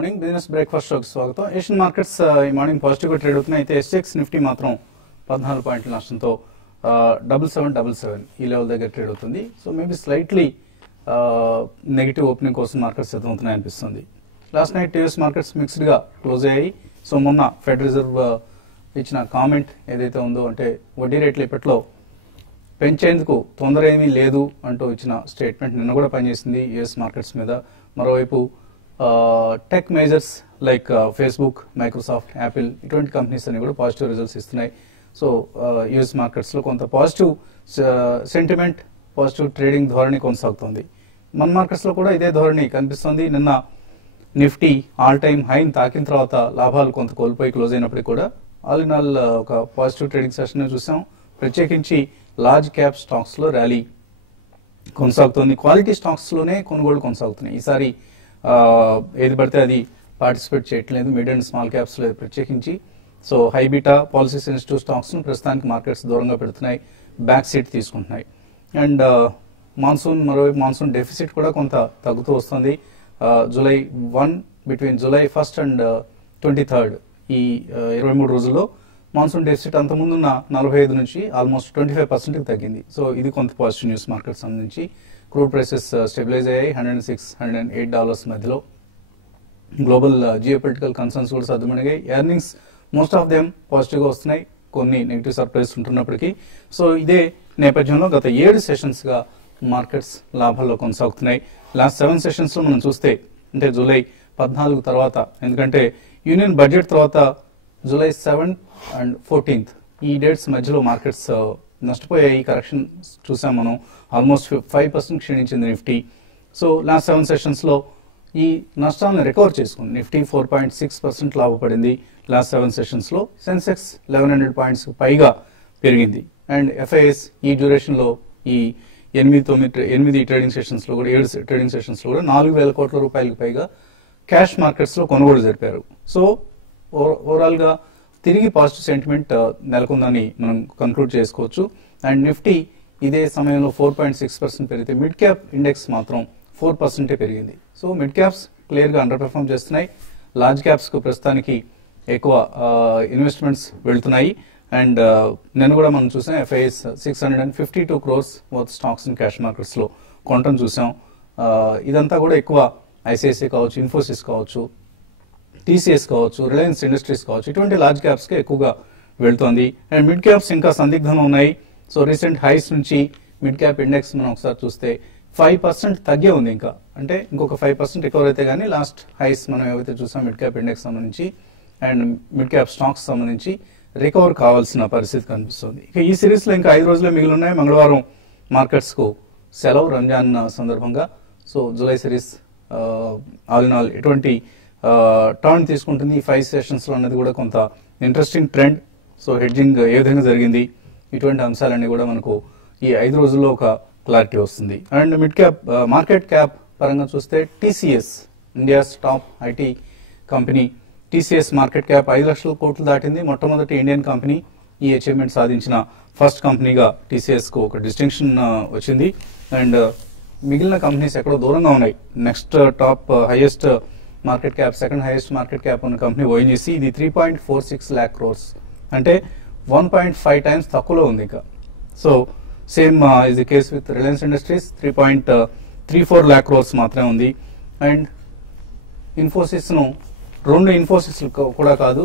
Morning business breakfast షోకి స్వాగతం. Asian markets ఈ మార్నింగ్ పాజిటివ్ గా ట్రేడ్ అవుతున్నాయి. అయితే ఎస్ఎక్స్ నిఫ్టీ మాత్రం 14 పాయింట్ల నష్టంతో 7777 ఈ లెవెల్ దగ్గర ట్రేడ్ అవుతుంది. So maybe slightly negative opening కోసం మార్కెట్స్ సిద్ధం అవుతున్నాయి అనిపిస్తుంది. Last night US markets mixed గా క్లోజ్ అయ్యాయి. సో మొన్న ఫెడ్ రిజర్వ్ ఇచ్చిన కామెంట్ ఏదైతే ఉందో, అంటే వడ్డీ రేట్లు ఇప్పట్లో పెంచేందుకు తొందర ఏమీ లేదు అంటూ ఇచ్చిన స్టేట్మెంట్ నిన్న కూడా పనిచేసింది యుఎస్ మార్కెట్స్ మీద. మరోవైపు tech majors like Facebook, Microsoft, Apple ఇటువంటి కంపెనీస్ అన్ని కూడా పాజిటివ్ రిజల్ట్స్ ఇస్తున్నాయి. సో యుఎస్ మార్కెట్స్ లో కొంత పాజిటివ్ సెంటిమెంట్, పాజిటివ్ ట్రేడింగ్ ధోరణి కొనసాగుతుంది. మన మార్కెట్స్ లో కూడా ఇదే ధోరణి కనిపిస్తుంది. నిన్న నిఫ్టీ ఆల్ టైమ్ హైని తాకిన తర్వాత లాభాలు కొంత కోల్పోయి క్లోజ్ అయినప్పటికీ కూడా ఆల్ ఇన్ ఆల్ ఒక పాజిటివ్ ట్రేడింగ్ సెషన్ చూసాం. ప్రత్యేకించి లార్జ్ క్యాప్ స్టాక్స్ లో ర్యాలీ కొనసాగుతుంది. క్వాలిటీ స్టాక్స్ లోనే కొనుగోలు కొనసాగుతున్నాయి. ఈసారి ఏది పడితే అది పార్టిసిపేట్ చేయట్లేదు, మిడ్ అండ్ స్మాల్ క్యాప్స్ లో ప్రత్యేకించి. So high beta policy sensitive stocks ను ప్రస్తుతానికి మార్కెట్స్ దూరంగా పెడుతున్నాయి, బ్యాక్ సీట్ తీసుకుంటున్నాయి. అండ్ మాన్సూన్, మరోవైపు మాన్సూన్ డెఫిసిట్ కూడా కొంత తగ్గుతూ వస్తుంది. July 1 between July 1st and 23rd ఈ 23 రోజుల్లో మాన్సూన్ డెఫిసిట్ అంతకుముందున్న 45 నుంచి ఆల్మోస్ట్ 25% తగ్గింది. సో ఇది కొంత పాజిటివ్ న్యూస్ మార్కెట్ సంబంధించి. క్రూడ్ ప్రైసెస్ స్టెబిలైజ్ అయ్యాయి $106, $108 మధ్యలో. గ్లోబల్ జియోపొలిటికల్ కన్సర్న్స్ కూడా సర్దుమణిగాయి. Earnings most of them positive గా వస్తున్నాయి, కొన్ని నెగిటివ్ సర్ప్రైజ్ ఉంటున్నప్పటికీ. సో ఇదే నేపథ్యంలో గత 7 సెషన్స్ గా మార్కెట్స్ లాభాల్లో కొనసాగుతున్నాయి. లాస్ట్ 7 సెషన్స్ లో మనం చూస్తే, అంటే జూలై 14 తర్వాత, ఎందుకంటే యూనియన్ బడ్జెట్ తర్వాత జూలై 7th and 14th ఈ డేట్స్ మధ్యలో మార్కెట్స్ నష్టపోయాయి. కరెక్షన్ చూసాం మనం, ఆల్మోస్ట్ 5% క్షీణించింది నిఫ్టీ. సో లాస్ట్ 7 సెషన్స్ లో ఈ నష్టాలను రికవర్ చేసుకుంది. నిఫ్టీ 4.6% లాభపడింది లాస్ట్ 7 సెషన్స్ లో. సెన్సెక్స్ 1100 పాయింట్స్ పైగా పెరిగింది. అండ్ ఎఫ్ఐఎస్ ఈ డ్యూరేషన్ లో ఈ 8 ట్రేడింగ్ సెషన్స్ లో కూడా 7 ట్రేడింగ్ సెషన్స్ లో కూడా 4000 కోట్ల రూపాయలకు పైగా క్యాష్ మార్కెట్స్ లో కొనుగోలు జరిపారు. సో ఓవరాల్ గా తిరిగి పాజిటివ్ సెంటిమెంట్ నెలకొందని మనం కన్క్లూడ్ చేసుకోవచ్చు. అండ్ నిఫ్టీ ఇదే సమయంలో 4.6% పెరిగితే మిడ్ క్యాప్ ఇండెక్స్ మాత్రం 4% పెరిగింది. సో మిడ్ క్యాప్స్ క్లియర్ గా అండర్ పెర్ఫార్మ్ చేస్తున్నాయి. లార్జ్ క్యాప్స్ కు ప్రస్తుతానికి ఎక్కువ ఇన్వెస్ట్మెంట్స్ వెళ్తున్నాయి. అండ్ నేను కూడా మనం చూసాం, FIs 652 crores worth stocks in cash markets లో కొనటం చూసాం. ఇదంతా కూడా ఎక్కువ ఐసిఐసిఐ కావచ్చు, ఇన్ఫోసిస్ కావచ్చు, టీసీఎస్ కావచ్చు, రిలయన్స్ ఇండస్ట్రీస్ కావచ్చు, ఇటువంటి లార్జ్ క్యాప్స్ కి ఎక్కువగా వెళ్తోంది. అండ్ మిడ్ క్యాప్స్ ఇంకా సందిగ్ధంగా ఉన్నాయి. సో రీసెంట్ హైస్ నుంచి మిడ్ క్యాప్ ఇండెక్స్ మనం ఒకసారి చూస్తే 5% తగ్గే ఉంది. ఇంకా అంటే ఇంకొక 5% రికవర్ అయితే గానీ లాస్ట్ హైస్ మనం ఏవైతే చూసాం మిడ్ క్యాప్ ఇండెక్స్ సంబంధించి అండ్ మిడ్ క్యాప్ స్టాక్స్ సంబంధించి రికవర్ కావాల్సిన పరిస్థితి కనిపిస్తుంది. ఇక ఈ సిరీస్ లో ఇంకా 5 రోజులే మిగిలి ఉన్నాయి. మంగళవారం మార్కెట్స్ కు సెలవు, రంజాన్ సందర్భంగా. So July series all in all ఎటువంటి టర్న్ తీసుకుంటుంది ఈ 5 సెషన్స్ లో అన్నది కూడా కొంత ఇంట్రెస్టింగ్ ట్రెండ్. సో హెడ్జింగ్ ఏ విధంగా జరిగింది, ఇటువంటి అంశాలన్నీ కూడా మనకు ఈ 5 రోజుల్లో ఒక క్లారిటీ వస్తుంది. And mid cap market cap పరంగా చూస్తే TCS, India's top IT company, TCS market cap 5 లక్షల కోట్లు దాటింది. మొట్టమొదటి ఇండియన్ కంపెనీ ఈ అచీవ్మెంట్ సాధించిన ఫస్ట్ కంపెనీగా టీసీఎస్ కు ఒక డిస్టింక్షన్ వచ్చింది. అండ్ మిగిలిన కంపెనీస్ ఎక్కడో దూరంగా ఉన్నాయి. Next top highest market cap, second highest market cap ఉన్న కంపెనీ ఓఎన్జీసీ, ఇది 3.46 lakh crores, అంటే 1.5 times తక్కువలో ఉంది ఇంకా. So same is the case with Reliance industries, 3.34 lakh crores మాత్రమే ఉంది. అండ్ ఇన్ఫోసిస్ ను 2 ఇన్ఫోసిస్ కూడా కాదు,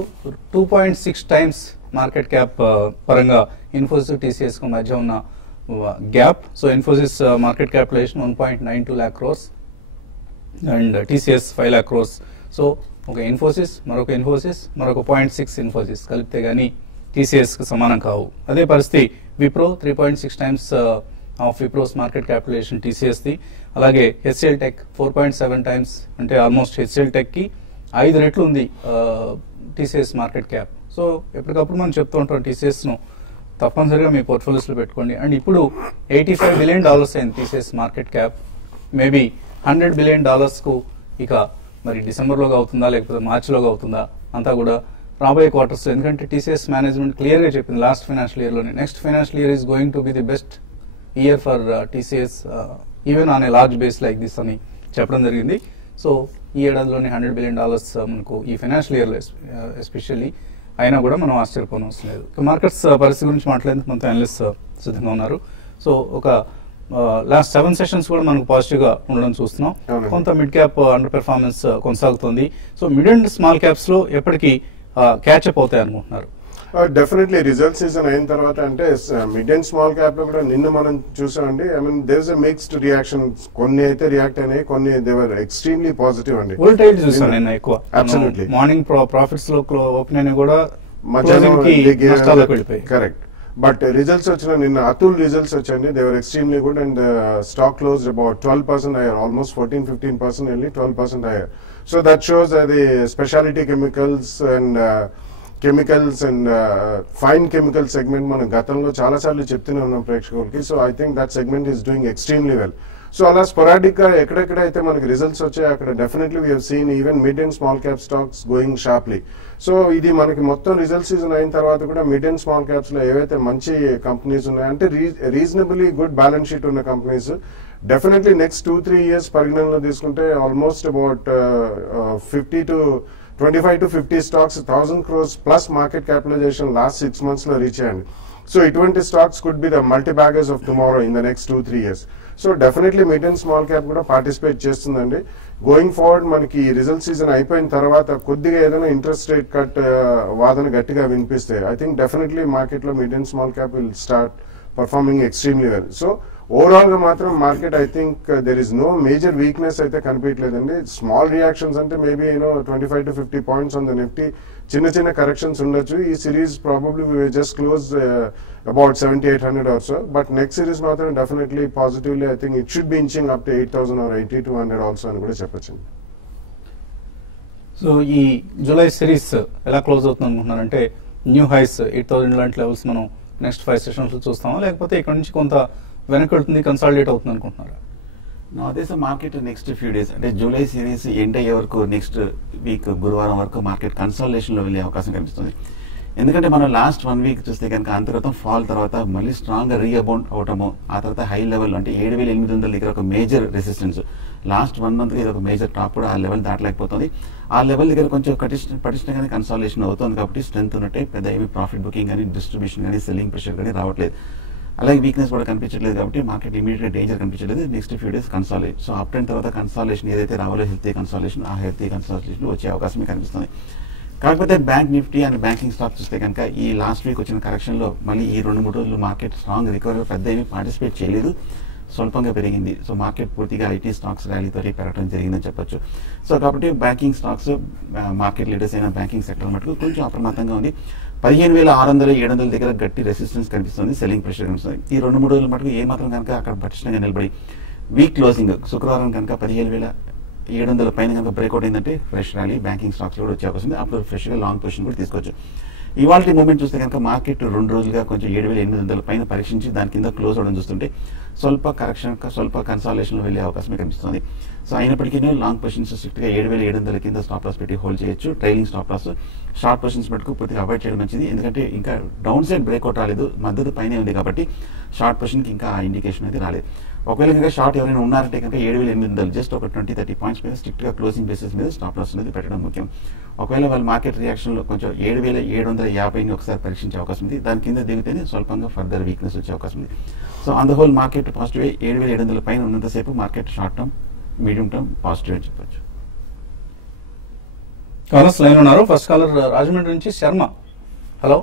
2.6 times మార్కెట్ క్యాప్ పరంగా ఇన్ఫోసిస్ టీసీఎస్ కు మధ్య ఉన్న గ్యాప్. సో Infosys market capitalisation 1.92 lakh crores అండ్ టీసీఎస్ 5 lakh crores. సో ఒక ఇన్ఫోసిస్, మరొక ఇన్ఫోసిస్, మరొక 0.6 ఇన్ఫోసిస్ కలిపితే గానీ టీసీఎస్ కు సమానం కావు. అదే పరిస్థితి Wipro, 3.6 times of Wipro's market capitalisation TCS ది. అలాగే హెచ్సిఎల్ టెక్ 4.7 times, అంటే ఆల్మోస్ట్ హెచ్సిఎల్ టెక్ కి 5 రెట్లు ఉంది టీసీఎస్ మార్కెట్ క్యాప్. సో ఎప్పటికప్పుడు మనం చెప్తూ ఉంటాం టీసీఎస్ ను తప్పనిసరిగా మీ పోర్ట్ఫోలియోస్ లో పెట్టుకోండి. అండ్ ఇప్పుడు $85 billion అయింది TCS market cap. Maybe $100 billion కు ఇక మరి డిసెంబర్ లోగా అవుతుందా లేకపోతే మార్చి లోగా అవుతుందా అంతా కూడా రాబోయే క్వార్టర్స్. ఎందుకంటే టీసీఎస్ మేనేజ్మెంట్ క్లియర్ గా చెప్పింది లాస్ట్ ఫైనాన్షియల్ ఇయర్ లోనే, next financial year is going to be the best year for TCS even on a large base like this అని చెప్పడం జరిగింది. సో ఈ ఏడాదిలోనే $100 బిలియన్ మనకు ఈ ఫైనాన్షియల్ ఇయర్లో ఎస్పెషల్లీ అయినా కూడా మనం ఆశ్చర్యపోనవసరం లేదు. మార్కెట్స్ పరిస్థితి గురించి మాట్లాడేందుకు మనతో అనలిస్ట్ సిద్ధంగా ఉన్నారు. సో ఒక లాస్ట్ 7 సెషన్స్ కూడా మనకు పాజిటివ్ గా ఉండడం చూస్తున్నాం. కొంత మిడ్ క్యాప్ అండర్ పెర్ఫార్మెన్స్ కొనసాగుతుంది. So mid and small caps లో ఎప్పటికీ క్యాచ్అప్ అవుతాయి అనుకుంటున్నారు? డెఫినెట్లీ రిజల్ట్ సీజన్ అయిన తర్వాత అంటే మిడ్ అండ్ స్మాల్ క్యాప్ లో కూడా నిన్న మనం చూసామండి. I mean there is a mixed reaction. కొన్ని అయితే రియాక్ట్ అయినాయి, కొన్ని దేవర్ ఎక్స్ట్రీమ్లీ పాజిటివ్ అండి. వోల్టైల్ చూసాను నేను ఎక్కువ. అబ్సల్యూట్లీ మార్నింగ్ ప్రాఫిట్స్ లో ఓపెన్ అయినా కూడా కరెక్ట్. బట్ రిజల్ట్స్ వచ్చిన నిన్న అతుల్ రిజల్ట్స్ వచ్చండి. They were extremely good and stock close about 12% higher, almost 14-15% వెళ్ళి 12% higher. So that shows the specialty chemicals and chemicals and fine chemical segment మనం గతంలో చాలా సార్లు చెప్తూనే ఉన్నాం ప్రేక్షకులకి. So I think that segment is doing extremely well. So అలా sporadic గా ఎక్కడెక్కడైతే మనకి రిజల్ట్స్ వచ్చాయి అక్కడ definitely we have seen even mid and small cap stocks going sharply. So ఇది మనకి మొత్తం రిజల్ట్ సీజన్ అయిన తర్వాత కూడా మిడ్ అండ్ స్మాల్ క్యాప్స్ లో ఏవైతే మంచి కంపెనీస్ ఉన్నాయో అంటే రీజనబుల్లీ గుడ్ బ్యాలెన్స్ షీట్ ఉన్న కంపెనీస్ డెఫినెట్లీ నెక్స్ట్ 2-3 years పరిగణనలో తీసుకుంటే almost about 25 to 50 stocks, 1,000 crores plus market capitalization last 6 months lo reach ayandi. So iటువంటి stocks could be the multi-baggers of tomorrow in the next 2-3 years. So definitely mid and small cap కూడా participate చేస్తుందండి. Going forward మనకి result season అయిపోయిన తర్వాత కొద్దిగా ఏదైనా interest rate cut వాదన గట్టిగా వినిపిస్తే ఐ థింక్ డెఫినెట్లీ మార్కెట్ లో mid and small cap will start performing extremely well. So overall గా మాత్రం market I think there is no major weakness అయితే కనిపించలేదండి. స్మాల్ రియాక్షన్స్ అంటే maybe 25 to 50 points on the Nifty చిన్న చిన్న corrections ఉండొచ్చు. ఈ series probably we just close about 7,800 or so. But next series మాత్రం definitely positively I think it should be inching up to 8,000 or 8,200 also అని కూడా చెప్పొచ్చు. So ఈ July series ఎలా క్లోజ్ అవుతుంది అనుకుంటున్నారంటే న్యూ హైస్ 8,000 లాంటి లెవెల్స్ మనం నెక్స్ట్ 5 sessions చూస్తామా, లేకపోతే ఇక్కడ నుంచి కొంత వెనక్కి వెళ్తుంది, కన్సాలిడేట్ అవుతుంది అనుకుంటున్నారా? నా ఉద్దేశం మార్కెట్ నెక్స్ట్ ఫ్యూ డేస్ అంటే జూలై సిరీస్ ఎండ్ అయ్యే వరకు నెక్స్ట్ వీక్ గురువారం వరకు మార్కెట్ కన్సాలిడేషన్ లో వెళ్ళే అవకాశం కనిపిస్తుంది. ఎందుకంటే మనం లాస్ట్ 1 week చూస్తే కనుక అంతర్గతం ఫాల్ తర్వాత మళ్ళీ స్ట్రాంగ్ గా రీఅబౌండ్ అవటము, ఆ తర్వాత హై లెవెల్ అంటే 7,800 దగ్గర ఒక మేజర్ రెసిస్టెన్స్, లాస్ట్ 1 month ఇది ఒక మేజర్ టాప్ కూడా ఆ లెవెల్ దాటలేకపోతుంది. ఆ లెవెల్ దగ్గర కొంచెం పటిష్టంగానే కన్సాలిడేషన్ అవుతుంది కాబట్టి స్ట్రెంత్ ఉన్నట్టే పెద్ద ఏమి ప్రాఫిట్ బుకింగ్ కానీ డిస్ట్రిబ్యూషన్ కానీ సెల్లింగ్ ప్రెషర్ కానీ రావట్లేదు. అలాగే వీక్నెస్ కూడా కనిపించట్లేదు కాబట్టి మార్కెట్ ఇమీడియట్ డేంజర్ కనిపించలేదు. Next few days consolidate. So up ten తర్వాత కన్సాలిడేషన్ ఏదైతే రావాలో హెల్తీ కన్సాలిడేషన్, ఆ హెల్తీ కన్సాలిడేషన్ వచ్చే అవకాశమే కనిపిస్తుంది. కాకపోతే bank Nifty and banking stock చూస్తే కనుక ఈ లాస్ట్ వీక్ వచ్చిన కరెక్షన్ లో మళ్ళీ ఈ 2-3 రోజులు మార్కెట్ స్ట్రాంగ్ రికవరీ పెద్ద ఏమి పార్టిసిపేట్ చేయలేదు, స్వల్పంగా పెరిగింది. సో మార్కెట్ పూర్తిగా ఐటీ స్టాక్స్ ర్యాలీతో పెరగడం జరిగిందని చెప్పొచ్చు. సో కాబట్టి బ్యాంకింగ్ స్టాక్స్ మార్కెట్ లీడర్స్ అయిన బ్యాంకింగ్ సెక్టర్ మటుకు కొంచెం అప్రమత్తంగా ఉంది. 15,600-700 దగ్గర గట్టి రెసిస్టెన్స్ కనిపిస్తుంది, సెల్లింగ్ ప్రెషర్ కనిపిస్తుంది. ఈ 2-3 రోజుల మటుకు ఏ మాత్రం కనుక అక్కడ పటిష్టంగా నిలబడి వీక్ క్లోజింగ్ శుక్రవారం కనుక 17,700 పైన కనుక బ్రేక్అవుట్ అయిందంటే ఫ్రెష్ ర్యాలీ బ్యాంకింగ్ స్టాక్స్ కూడా వచ్చే అవకాశం ఉంది. అప్పుడు ఫ్రెష్ గా లాంగ్ పొజిషన్ కూడా తీసుకోవచ్చు. ఇవాళ మూమెంట్ చూస్తే కనుక మార్కెట్ 2 రోజులుగా కొంచెం 7,800 పైన పరీక్షించి దాని కింద క్లోజ్ అవడం చూస్తుంటే స్వల్ప కరెక్షన్, స్వల్ప కన్సాలేషన్ లో వెళ్లే అవకాశమే కనిపిస్తుంది. సో అయినప్పటికీ లాంగ్ పొజిషన్స్ స్ట్రిక్ట్ గా 7,700 కింద స్టాప్ లాస్ పెట్టి హోల్డ్ చేయొచ్చు. Trailing stop loss, short positions మటుకు పూర్తిగా అవాయిడ్ చేయడం మంచిది. ఎందుకంటే ఇంకా డౌన్ సైడ్ బ్రేక్అవుట్ రాలేదు, మద్దతు పైనే ఉంది కాబట్టి షార్ట్ పొజిషన్ కి ఇంకా ఇండికేషన్ అయితే రాలేదు. ఒకవేళ కనుక షార్ట్ ఎవరైనా ఉన్నారంటే కనుక 7,800 జస్ట్ ఒక 20-30 points మీద స్ట్రిక్ట్ గా క్లోజింగ్ బేసిస్ మీద స్టాప్ లాస్ అనేది పెట్టడం ముఖ్యం. ఒకవేళ వాళ్ళ మార్కెట్ రియాక్షన్ లో కొంచెం 7,750 ఒకసారి పరీక్షించే అవకాశం ఉంది. దాని కింద దిగితేనే స్వల్పంగా ఫర్దర్ వీక్నెస్ వచ్చే అవకాశం ఉంది. So on the whole market positive 7,700 పైన ఉన్నంతసేపు market short term, medium term positive అని చెప్పొచ్చు. కాలర్స్ లైన్ ఉన్నారు. ఫస్ట్ కాలర్ రాజమండ్రి నుంచి శర్మ. హలో,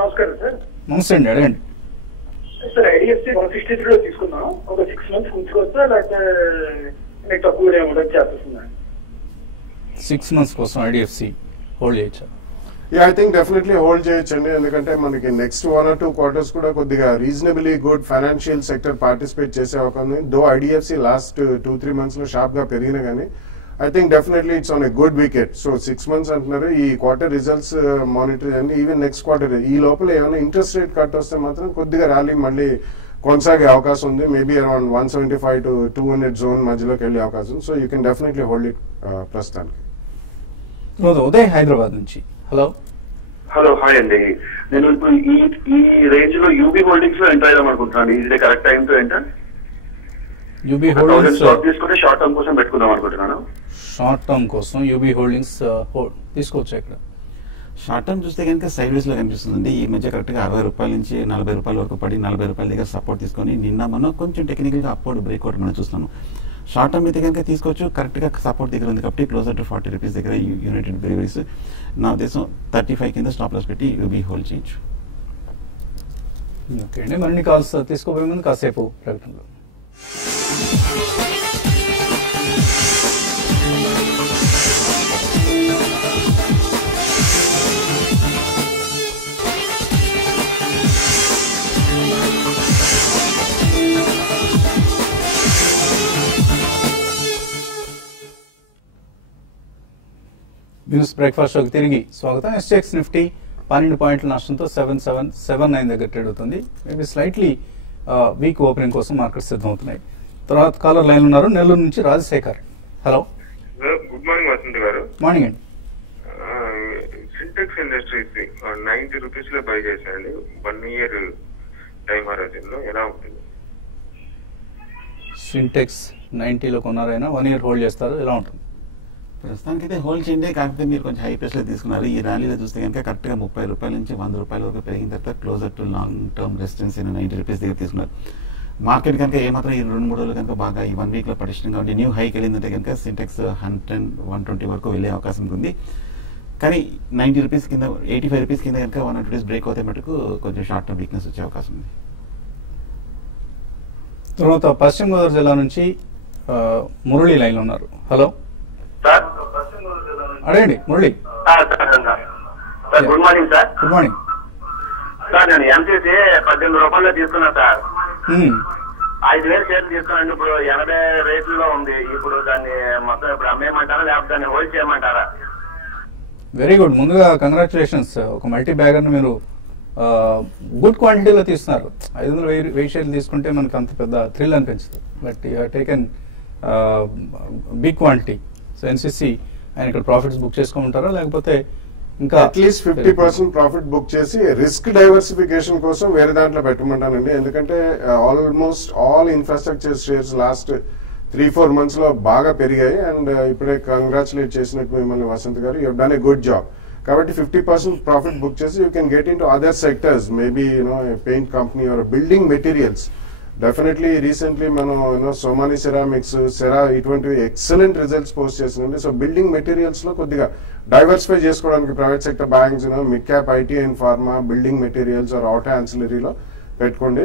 నమస్కారం సార్. నమస్తే అండి, అడగండి సార్. ఐడిఎఫ్సి 163 లో తీసుకున్నాం. ఒక 6 months ఉంచుకోవచ్చా లేకపోతే తక్కువ ఏమవుతుంది చేస్తుందా? 6 months కోసం ఐడిఎఫ్సి హోల్డ్ చేయొచ్చా? ఐ థింక్ డెఫినెట్లీ హోల్డ్ చేయొచ్చండి. ఎందుకంటే మనకి నెక్స్ట్ 1 or 2 quarters కూడా కొద్దిగా reasonably good financial sector participate చేసే అవకాశం ఉంది. దో ఐడిఎఫ్సి లాస్ట్ 2-3 months లో షార్ప్ గా పెరిగినా కానీ I think definitely it's on a good wicket. So 6 months అంటున్నారు. ఈ క్వార్టర్ రిజల్ట్స్ మానిటర్ చేయండి. ఈవెన్ నెక్స్ట్ క్వార్టర్ ఈ లోపల ఏమైనా ఇంట్రెస్ట్ రేట్ కట్ వస్తే మాత్రం కొద్దిగా ర్యాలీ మళ్ళీ కొనసాగే అవకాశం ఉంది. మేబీ అరౌండ్ 175 to 200 జోన్ మధ్యలోకి వెళ్ళే అవకాశం. So you can definitely hold it ప్రస్తుతానికి. ఉదయ్ హైదరాబాద్ నుంచి. హలో. హలో, హాయ్ అండి. నేను ఇప్పుడు ఈ రేంజ్ లో యూబీ హోల్డింగ్స్ లో ఎంటర్ అయిదాం అనుకుంటున్నాను. ఇది correct time to enter? UB 1000 holdings stock తీసుకుని షార్ట్ టర్మ్ కోసం పెట్టుకుందాం అనుకుంటున్నాను. షార్ట్ టర్మ్ కోసం యూబీ హోల్డింగ్స్ తీసుకోవచ్చు ఇక్కడ. షార్ట్ టర్మ్ చూస్తే కనుక సైడ్ వేస్ లో కనిపిస్తుంది. ఈ మధ్య కరెక్ట్ గా 60 రూపాయల నుంచి 40 రూపాయల వరకు పడి 40 రూపాయల దగ్గర సపోర్ట్ తీసుకొని నిన్న మనం కొంచెం టెక్నికల్ గా అప్వర్డ్ బ్రేక్అవుట్ మనం చూస్తున్నాం. షార్ట్ టర్మ్ అయితే కనుక తీసుకోవచ్చు. కరెక్ట్ గా సపోర్ట్ దగ్గర ఉంది కాబట్టి క్లోజర్ టు 40 రూపీస్ దగ్గర యునైటెడ్ బ్రేవరీస్ నా ఉద్దేశం 35 కింద స్టాప్ లాస్ పెట్టి యూబీ హోల్డ్ చేయొచ్చు. ఓకే అండి, మరిన్ని కాల్స్ తీసుకోబోయే ముందు కాసేపు ప్రకటనలో. న్యూస్ బ్రేక్ఫాస్ట్ షోకి తిరిగి స్వాగతం. ఎస్టెక్స్ నిఫ్టీ 12 పాయింట్ల నష్టంతో 7779 దగ్గర ట్రేడ్ అవుతుంది. మేబీ స్లైట్లీ వీక్ ఓపెనింగ్ కోసం మార్కెట్ సిద్ధమవుతున్నాయి. తర్వాత కాలర్ లైన్ ఉన్నారు, నెల్లూరు నుంచి Rajasekhar. Hello, good morning Vasanth గారు. మార్నింగ్ అండి. సింటెక్స్ ఇండస్ట్రీస్ 90 రూపీస్ లో బై చేశాను. 1 ఇయర్ టైం హరాజన్ లో ఎలా ఉంటుంది? సింటెక్స్ 90లో కొన్నారైనా 1 ఇయర్ హోల్డ్ చేస్తారు, ఎలా ఉంటుంది? ప్రస్తుతానికి అయితే హోల్డ్ చేయండి. కాకపోతే మీరు కొంచెం హై ప్రైస్ లో తీసుకున్నారు. ఈ ర్యాలీలో చూస్తే కనుక కరెక్ట్ గా 30 రూపాయల నుంచి 100 రూపాయల వరకు పెరిగిన తర్వాత closer to long term resistance 90 rupees దగ్గర తీసుకున్నారు. మార్కెట్ కనుక ఏమాత్రం ఈ 2-3 రోజులు కనుక బాగా ఈ 1 వీక్ లో పటిష్టంగా ఉండి న్యూ హైకి వెళ్ళిందంటే కనుక సింటెక్స్ 110-120 వరకు వెళ్ళే అవకాశం ఉంది. కానీ 90 రూపీస్ కింద 85 రూపీస్ కింద కనుక 100 రూపీస్ బ్రేక్ అవుతే మటుకు కొంచెం షార్ట్ టర్మ్ వీక్నెస్ వచ్చే అవకాశం ఉంది. తర్వాత పశ్చిమ గోదావరి జిల్లా నుంచి మురళి లైన్ ఉన్నారు. హలో, అడగండి Murali. Good morning sir. Good morning sir, నేను ఎంసీసీ 18 రూపాయల్లో తీసుకున్నా సార్. 5,000 షేర్లు తీసుకున్నాను. ఇప్పుడు 80 రేట్లలో ఉంది. ఇప్పుడు దాన్ని మొత్తం ఇప్పుడు అమ్మేయమంటారా లేకపోతే దాన్ని హోల్డ్ చేయమంటారా? Very good. ముందుగా కంగ్రాచులేషన్స్. ఒక మల్టీ బ్యాగర్ మీరు గుడ్ క్వాంటిటీలో తీస్తున్నారు. 500 షేర్లు తీసుకుంటే మనకు అంత పెద్ద థ్రిల్ అనిపించదు. But you have taken big quantity. So NCC ఆయన ఇక్కడ ప్రాఫిట్స్ బుక్ చేసుకోమంటారా లేకపోతే ఇంకా అట్లీస్ట్ 50% ప్రాఫిట్ బుక్ చేసి రిస్క్ డైవర్సిఫికేషన్ కోసం వేరే దాంట్లో పెట్టమంటానండి. ఎందుకంటే almost all infrastructure shares last 3-4 months లో బాగా పెరిగాయి. అండ్ ఇప్పుడే కంగ్రాచులేట్ చేసినట్టు మిమ్మల్ని Vasant garu, you done a good job. కాబట్టి 50% ప్రాఫిట్ బుక్ చేసి you can get into other sectors, maybe paint company or building materials. Definitely recently మనం సోమాని సెరామిక్స్, సెరా ఇటువంటివి ఎక్సలెంట్ రిజల్ట్స్ పోస్ట్ చేసినండి. సో బిల్డింగ్ మెటీరియల్స్ లో కొద్దిగా డైవర్సిఫై చేసుకోవడానికి private sector banks, mid cap IT and pharma, building materials or auto యాన్సిలరీలో పెట్టుకోండి.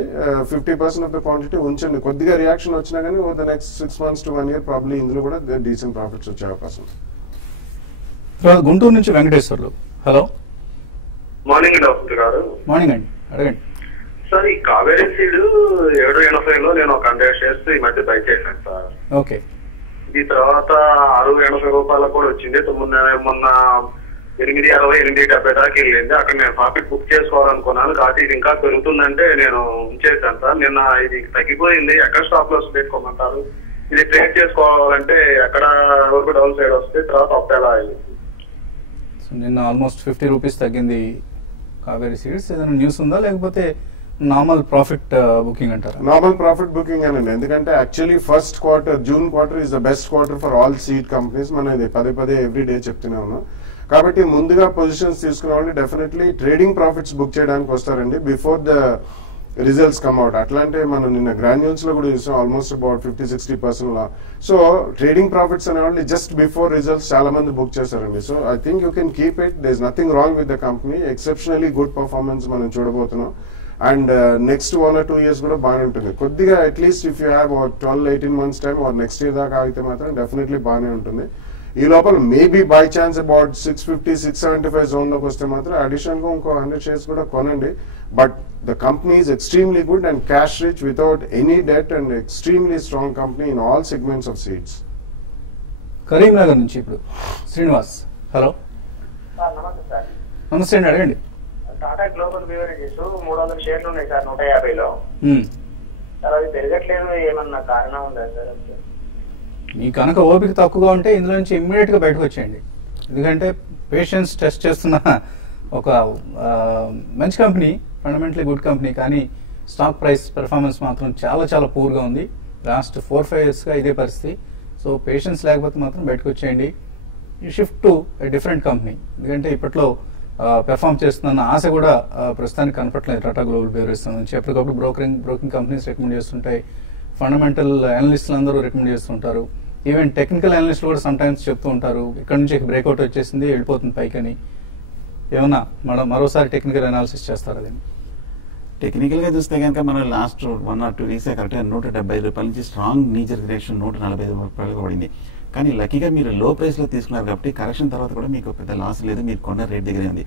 50% of the quantity ఉంచండి. కొద్దిగా రియాక్షన్ వచ్చినా కానీ over the next 6 months to 1 year probably ఇందులో కూడా డీసెంట్ ప్రాఫిట్స్ వచ్చే అవకాశం. తర్వాత గుంటూరు నుంచి వెంకటేశ్వర్లు. హలో, మార్నింగ్ డాక్టర్ గారు. మార్నింగ్ అండి, అడగండి. సార్, ఈ కావేరీ సీడ్ 780లో నేను ఒక 100 షేర్స్ ఈ మధ్య బై చేశాను సార్. ఓకే. ఈ తర్వాత 680 రూపాయలకు కూడా వచ్చింది. మొన్న 860-870 దాకా వెళ్ళింది. అక్కడ నేను ప్రాఫిట్ బుక్ చేసుకోవాలనుకున్నాను. కాబట్టి ఇది ఇంకా పెరుగుతుందంటే నేను ఉంచేసాను సార్. నిన్న ఇది తగ్గిపోయింది. ఎక్కడ స్టాప్ లాస్ పెట్టుకోమంటారు? ఇది ట్రేడ్ చేసుకోవాలంటే ఎక్కడ వరకు డౌన్ సైడ్ వస్తే తర్వాత అప్ ఎలా అయింది? సో నిన్న ఆల్మోస్ట్ 50 రూపీస్ తగ్గింది కావేరీ సీడ్స్. ఏదైనా న్యూస్ ఉందా లేకపోతే నార్మల్ ప్రాఫిట్ బుకింగ్ అంటారా? నార్మల్ ప్రాఫిట్ బుకింగ్ అనండి. ఎందుకంటే actually first quarter, June quarter is the best quarter for all seed companies. మనం ఇది పదే ఎవ్రీ డే చెప్తూనే ఉన్నాం. కాబట్టి ముందుగా పొజిషన్స్ తీసుకున్న వాళ్ళు డెఫినెట్లీ ట్రేడింగ్ ప్రాఫిట్స్ బుక్ చేయడానికి వస్తారండి before the results come out. అట్లా అంటే మనం నిన్న గ్రాన్యూల్స్ లో కూడా చూసాం almost about 50-60%. So trading profits అనేవాళ్ళు జస్ట్ బిఫోర్ రిజల్ట్స్ చాలా మంది బుక్ చేశారండి. So I think you can keep it. There is nothing wrong with the company. Exceptionally good performance మనం చూడబోతున్నాం. అండ్ నెక్స్ట్ 1 or 2 years కూడా బాగానే ఉంటుంది. కొద్దిగా at least if you have 12-18 months time or next year దాకా ఆగితే మాత్రం డెఫినెట్లీ బాగానే ఉంటుంది. ఈ లోపల maybe by chance about 650-675 zone లోకి వస్తే మాత్రం అడిషనల్ గా ఇంకో 100 shares కూడా కొనండి. But the company is extremely good and cash rich without any debt and extremely strong company in all segments of seeds. Karimnagar నుంచి ఇప్పుడు శ్రీనివాస్. హలో, నమస్తే సార్. నమస్తే అండి, అడగండి. టాటా గ్లోబల్ బెవరేజెస్ 300 షేర్లు ఉన్నాయి సార్ 150లో. సార్ అది పెరగట్లేదు, ఏమన్నా కారణం ఉందా సార్? మీ కనుక ఓపిక తక్కువగా ఉంటే ఇందులో నుంచి ఇమ్మీడియట్ గా బయటకు వచ్చేయండి. ఎందుకంటే పేషెన్స్ టెస్ట్ చేస్తున్న ఒక మంచి కంపెనీ, ఫండమెంటలీ గుడ్ కంపెనీ, కానీ స్టాక్ ప్రైస్ పెర్ఫార్మెన్స్ మాత్రం చాలా పూర్గా ఉంది. లాస్ట్ 4-5 yearsగా ఇదే పరిస్థితి. సో పేషెన్స్ లేకపోతే మాత్రం బయటకు వచ్చేయండి. You shift to a different company. ఎందుకంటే ఇప్పట్లో పెర్ఫామ్ చేస్తున్న ఆశ కూడా ప్రస్తుతానికి కనపట్లేదు. టాటా గ్లోబల్ బెవరేజ్ నుంచి ఎప్పటికప్పుడు బ్రోకింగ్ కంపెనీస్ రికమెండ్ చేస్తుంటాయి. ఫండమెంటల్ అనలిస్టులు అందరూ రికమెండ్ చేస్తుంటారు. ఈవెన్ టెక్నికల్ అనలిస్టులు కూడా సమ్ టైమ్స్ చెప్తూ ఉంటారు ఇక్కడ నుంచి బ్రేక్అవుట్ వచ్చేసింది వెళ్ళిపోతుంది పైకని. ఏమన్నా మరోసారి టెక్నికల్ అనాలిసిస్ చేస్తారు? అది టెక్నికల్ గా చూస్తే కనుక మనం లాస్ట్ 1 or 2 weeks కరెక్ట్గా 170 రూపాయల నుంచి స్ట్రాంగ్ నీజర్ రియాక్షన్ 145 రూపాయలుగా పడింది. కానీ లక్కీగా మీరు లో ప్రైస్ లో తీసుకున్నారు కాబట్టి కరెక్షన్ తర్వాత కూడా మీకు పెద్ద లాస్ లేదు. మీరు కొన్న రేట్ దగ్గరే ఉంది.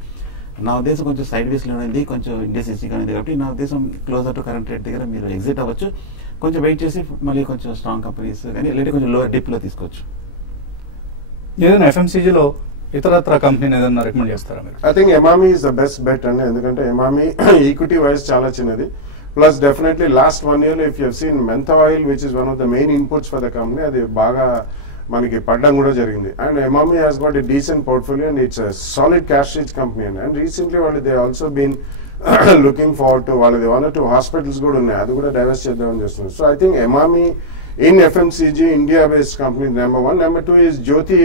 నా ఉద్దేశం కొంచెం సైడ్ వేస్ లో ఉంది, కొంచెం ఇండెసిస్గా ఉంది కాబట్టి నా ఉద్దేశం క్లోజర్ టు కరెంట్ రేట్ దగ్గర మీరు ఎగ్జిట్ అవ్వచ్చు. కొంచెం వెయిట్ చేసి మళ్ళీ కొంచెం స్ట్రాంగ్ కంపెనీస్ కానీ లేదా కొంచెం లోవర్ డిప్ లో తీసుకోవచ్చు. ఏదైనా ఎఫ్ఎంసీజీలో ఇతరత్ర కంపెనీని ఏదైనా రికమెండ్ చేస్తారా మీరు? I think Emami is the best bet అండి. ఎందుకంటే ఎమామి ఈక్విటీ వైజ్ చాలా చిన్నది. Plus definitely last 1 year if you seen mentha oil which is one of the main inputs for the company, అది బాగా మనకి పడ్డం కూడా జరిగింది. And Emami has got a decent portfolio and it's solid cash rich company అండి. And recently వాళ్ళు they also been looking forward to వాళ్ళది 1 or 2 hospitals కూడా ఉన్నాయి, అది కూడా డైవర్స్ చేద్దామని చేస్తున్నారు. So I think Emami in FMCG India-based company number 1. Number 2 is Jyoti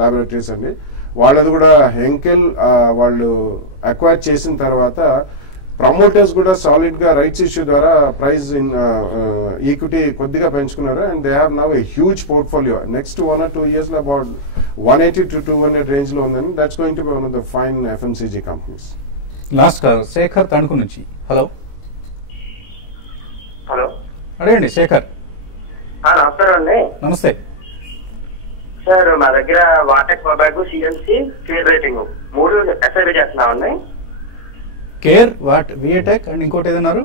Laboratories అండి. వాళ్ళది కూడా హెంకెల్ వాళ్ళు అక్వైర్ చేసిన తర్వాత ప్రమోటర్స్ కూడా సాలిడ్ గా రైట్స్ ఇష్యూ ద్వారా ప్రైస్ ఇన్ ఈక్విటీ కొద్దిగా పెంచుకున్నారు. And they have now a huge portfolio. Next 1 or 2 years లో అబౌట్ 180 to 200 రేంజ్ లో ఉందని. That's going to be one of the fine FMCG companies. Last call Shekhar Tanuku నుంచి. Hello hello అడగండి శేఖర్. నమస్కారం అండి. నమస్తే సార్, మా దగ్గర VA Tech mobile CMC care rating 3 SIP చేస్తున్నామండి. కేర్ వాట్ విఏటెక్ అండ్ ఇంకోటి ఏదన్నారు?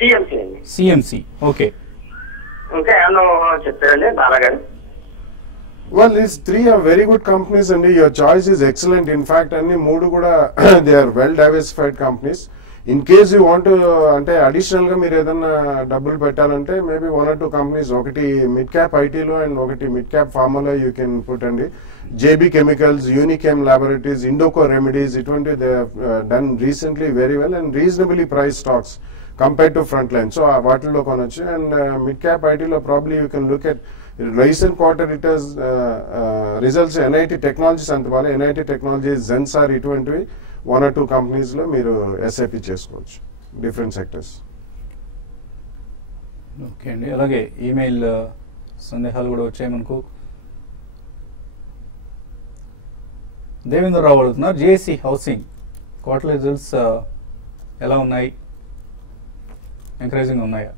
సిఎంసి అండి. CMC okay. ఇంకా ఏమన్నా చెప్తారండి బాలాగారు? Well, these 3 are very good companies and your choice is excellent. In fact, అన్ని 3 కూడా they are well diversified companies. In case you want to అంటే అడిషనల్ గా మీరు ఏదైనా డబ్బులు పెట్టాలంటే మేబీ 1 or 2 కంపెనీస్, ఒకటి మిడ్ క్యాప్ ఐటీలో అండ్ ఒకటి మిడ్ క్యాప్ ఫార్మాలో యూ కెన్ పుట్ అండి. JB chemicals, Unichem laboratories, Indoco remedies, ఇటువంటి they done recently very well and reasonably price stocks compare to front line. So వాటిల్లో కొనొచ్చు. అండ్ మిడ్ క్యాప్ ఐటీలో probably you can look at recent quarter results. NIIT technologies అంత బాగా, NIT technologies, Zensar, ఇటువంటివి 1 or 2 companies లో మీరు SIP చేసుకోవచ్చు different sectors. Okay అండి. అలాగే ఈమెయిల్ సందేహాలు కూడా వచ్చాయి మనకు. దేవేంద్ర రావు అడుగుతున్నారు జిఐసి హౌసింగ్ క్వార్టర్ రిజల్ట్స్ ఎలా ఉన్నాయి, ఎంకరేజింగ్ ఉన్నాయా?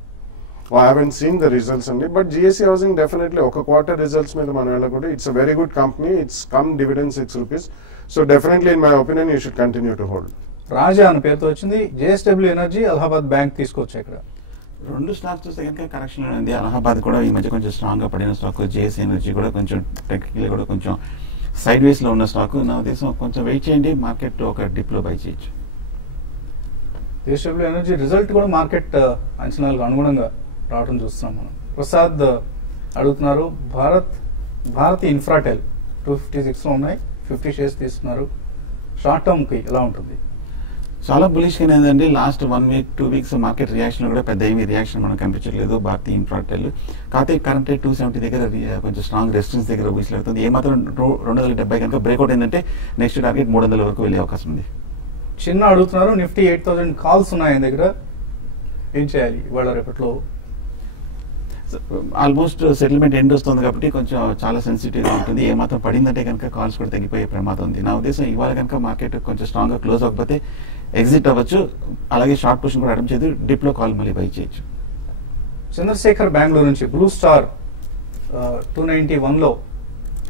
I haven't seen the results only, but GSC Housing definitely ఒక quarter results మీద మనం వెళ్ళకూడదు. It's a very good company. It's come dividend 6 rupees. So definitely in my opinion you should continue to hold. రాజా అనే పేరుతో వచ్చింది. JSW energy, Allahabad bank తీసుకోవచ్చు ఇక్కడ. 2 stocks చూస్తే కనుక కరెక్షన్ ఉంది. అలహాబాద్ కూడా ఈ మధ్య కొంచెం స్ట్రాంగ్ గా పడిన స్టాక్. జేఎస్ ఎనర్జీ కూడా కొంచెం టెక్నికల్ కూడా కొంచెం సైడ్ వేస్ లో ఉన్న స్టాక్. నా ఉద్దేశం కొంచెం వెయిట్ చేయండి, మార్కెట్ ఒక డిప్ లో బై చేయొచ్చు. JSW ఎనర్జీ రిజల్ట్ కూడా మార్కెట్ అంచనాలకు అనుగుణంగా రావడం చూస్తున్నాం మనం. ప్రసాద్ అడుగుతున్నారు భారత్ ఇన్ఫ్రాటెల్ 256 లో ఉన్నాయి, 50 షేర్స్ తీసుకున్నారు. షార్ట్ టర్మ్ కి ఎలా ఉంటుంది? చాలా బులిష్ గానే ఉందండి. Last 1 week 2 weeks market reaction కూడా పెద్ద ఏమీ రియాక్షన్ మనకు కనిపించట్లేదు భారతీయ ఇన్ఫ్రాటెల్. కాకపోతే కరెంట్ 270 దగ్గర కొంచెం స్ట్రాంగ్ రెసిస్టెన్స్ దగ్గర ఊహించలేస్తుంది. ఏమాత్రం 270 కనుక బ్రేక్అవుట్ ఏంటంటే నెక్స్ట్ టార్గెట్ 300 వరకు వెళ్ళే అవకాశం ఉంది. చిన్న అడుగుతున్నారు నిఫ్టీ 8000 కాల్స్ ఉన్నాయి ఆయన దగ్గర, ఏం చేయాలి ఇవాళ రేపట్లో? ఆల్మోస్ట్ సెటిల్మెంట్ ఎండ్ వస్తుంది కాబట్టి కొంచెం చాలా సెన్సిటివ్ గా ఉంటుంది. ఏమాత్రం పడిందంటే కనుక కాల్స్ కూడా తగ్గిపోయే ప్రమాదం ఉంది. నా ఉద్దేశం ఇవాళ కనుక మార్కెట్ కొంచెం స్ట్రాంగ్ గా క్లోజ్ అవ్వకపోతే ఎగ్జిట్ అవ్వచ్చు. అలాగే షార్ట్ పొజిషన్ కూడా అటెంప్ట్ చేయదు, డిప్ లో కాల్ మళ్ళీ బై చేయొచ్చు. చంద్రశేఖర్ బెంగళూరు నుంచి బ్లూ స్టార్ 291 లో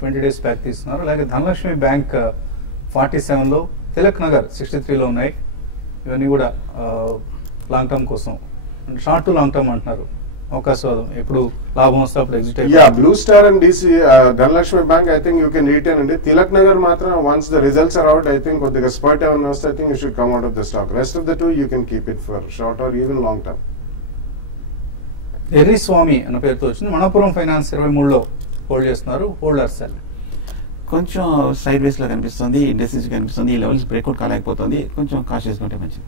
20 days బ్యాక్ తీస్తున్నారు. అలాగే ధనలక్ష్మి బ్యాంక్ 47 లో, తిలక్ నగర్ 63 లో ఉన్నాయి. ఇవన్నీ కూడా లాంగ్ టర్మ్ కోసం, షార్ట్ టు లాంగ్ టర్మ్ అంటున్నారు. అవకాశవాదం ఎప్పుడు లాభం వస్తే అప్పుడు ఎగ్జిట్ అయిపోయింది. Blue Star and DC Dhanalakshmi bank I think you can retain అండి. తిలక్ నగర్ మాత్రం once the results are out I think కొద్దిగా స్పర్ట్ ఏమన్నా వస్తే I think you should come out of the stock. Rest of the 2 you can keep it for short or even long term. Erri స్వామి అన్న పేరుతో వచ్చింది. Manappuram finance 23 లో hold చేస్తున్నారు. Holder cell కొంచెం side వేస్ లో కనిపిస్తుంది, ఇండెక్సెస్ కనిపిస్తుంది. ఈ లెవెల్స్ బ్రేక్అవుట్ కాలేకపోతుంది, కొంచెం కాషియస్ గా ఉంటే మంచిది.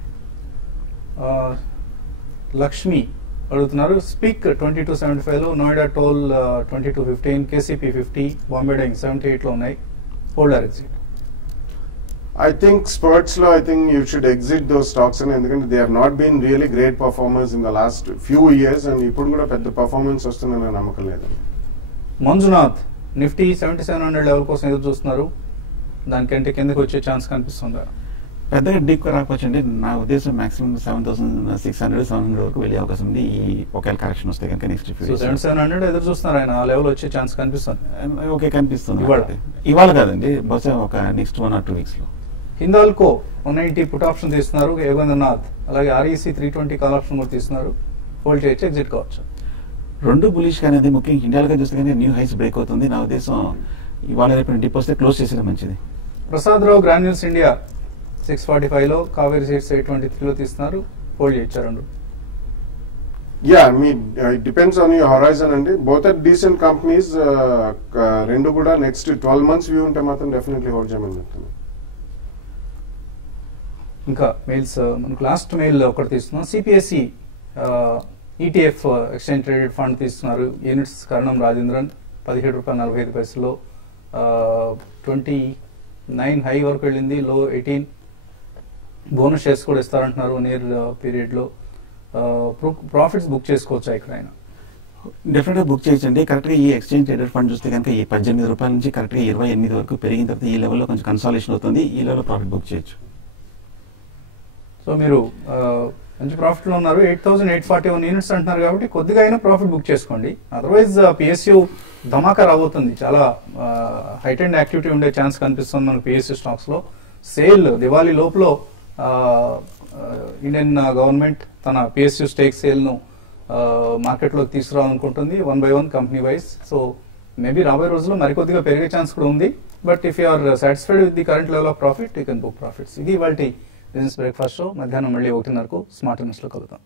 లక్ష్మి అడుగుతున్నారు. స్పీక్ 2275 లో, Noida toll 2215, KCP 50, Bombay dyeing 78 లో ఉన్నాయి. Hold or exit? I think spurts lo, I think you should exit those stocks and ఎందుకంటే they have not been really great performers in the last few years and ఇప్పుడు కూడా పెద్ద performance వస్తుందనే నమ్మకం లేదండి. Manjunath Nifty 7700 level కోసం ఎదురు చూస్తున్నారు. దానికంటే కిందకి వచ్చే ఛాన్స్ కనిపిస్తుందా? పెద్దగా డీప్ రాకపోవచ్చు అండి. నా ఉద్దేశం మాక్సిమం 7600, 700 వరకు వెళ్ళే అవకాశం ఉంది. ఈ ఒకవేళ కరెక్షన్ వస్తే కనుక నెక్స్ట్ 7700 ఎదురు చూస్తున్నారు ఆయన. ఆ లెవెల్ వచ్చే ఛాన్స్ కనిపిస్తుంది. ఓకే, కనిపిస్తుంది. ఇవాళ కాదండి, బహుశా ఒక నెక్స్ట్ 1 or 2 weeks లో. హిందాల్కో 190 పుట్ ఆప్షన్ తీస్తున్నారు యోగేంద్రనాథ్. అలాగే REC 320 కాల్ ఆప్షన్ కూడా తీస్తున్నారు. హోల్డ్ చేయొచ్చు, ఎగ్జిట్ కావచ్చు? రెండు బులిష్ అనేది ముఖ్యంగా ఇండియాలో చూస్తే కానీ న్యూ హైస్ బ్రేక్ అవుతుంది. నా ఉద్దేశం ఇవాళ రేపు డిప్ వస్తే క్లోజ్ చేసేది మంచిది. ప్రసాద్ రావు గ్రాన్యూల్స్ ఇండియా 645 లో, కావేరీ సీడ్స్ 823 లో తీస్తున్నారు. హోల్డ్ చేయొచ్చు రెండు? Yeah, I mean, it depends on your horizon అండి. Both are decent companies. రెండు కూడా నెక్స్ట్ 12 months వ్యూ ఉంటే మాత్రం డెఫినెట్లీ హోల్డ్ చేయమని చెప్తాను. ఇంకా మెయిల్స్ మనకు లాస్ట్ మెయిల్ ఒకటి తీస్తున్నాం. CPSE ETF exchange traded fund తీస్తున్నారు. యూనిట్స్ కరణం రాజేంద్రన్ ₹17.45 29 హై వరకు వెళ్ళింది, లో 18. బోనస్ షేర్స్ కూడా ఇస్తారంటున్నారు నియర్ పీరియడ్ లో. ప్రాఫిట్స్ బుక్ చేసుకోవచ్చా ఇక్కడ? ఆయన డెఫినెట్ గా బుక్ చేయొచ్చండి. కరెక్ట్ గా ఈ ఎక్స్చేంజ్ ట్రేడెడ్ ఫండ్ చూస్తే కనుక ఈ ₹18 నుంచి కరెక్ట్ గా 28 వరకు పెరిగిన తర్వాత ఈ లెవెల్లో కొంచెం కన్సాలేషన్ అవుతుంది. ఈ లెవెల్లో ప్రాఫిట్ బుక్ చేయొచ్చు. సో మీరు మంచి ప్రాఫిట్ లో ఉన్నారు. 8841 యూనిట్స్ అంటున్నారు కాబట్టి కొద్దిగా అయినా ప్రాఫిట్ బుక్ చేసుకోండి. అదర్వైజ్ PSU ధమాకా రాబోతుంది. చాలా హైట్ అండ్ యాక్టివిటీ ఉండే ఛాన్స్ కనిపిస్తుంది మనకు PSU స్టాక్స్ లో. సేల్ దివాళీ లోపల ఇండియన్ గవర్నమెంట్ తన PSU స్టేక్ సేల్ ను మార్కెట్ లోకి తీసుకురావాలనుకుంటుంది 1 by 1 company wise. So maybe రాబోయే రోజుల్లో మరికొద్దిగా పెరిగే ఛాన్స్ కూడా ఉంది. But if you are satisfied with the current level of profit, you can book profits. ఇది ఇవాళ బిజినెస్ బ్రేక్ఫాస్ట్ షో. మధ్యాహ్నం మళ్ళీ 1:30 స్మార్ట్ న్యూస్ లో కలుద్దాం.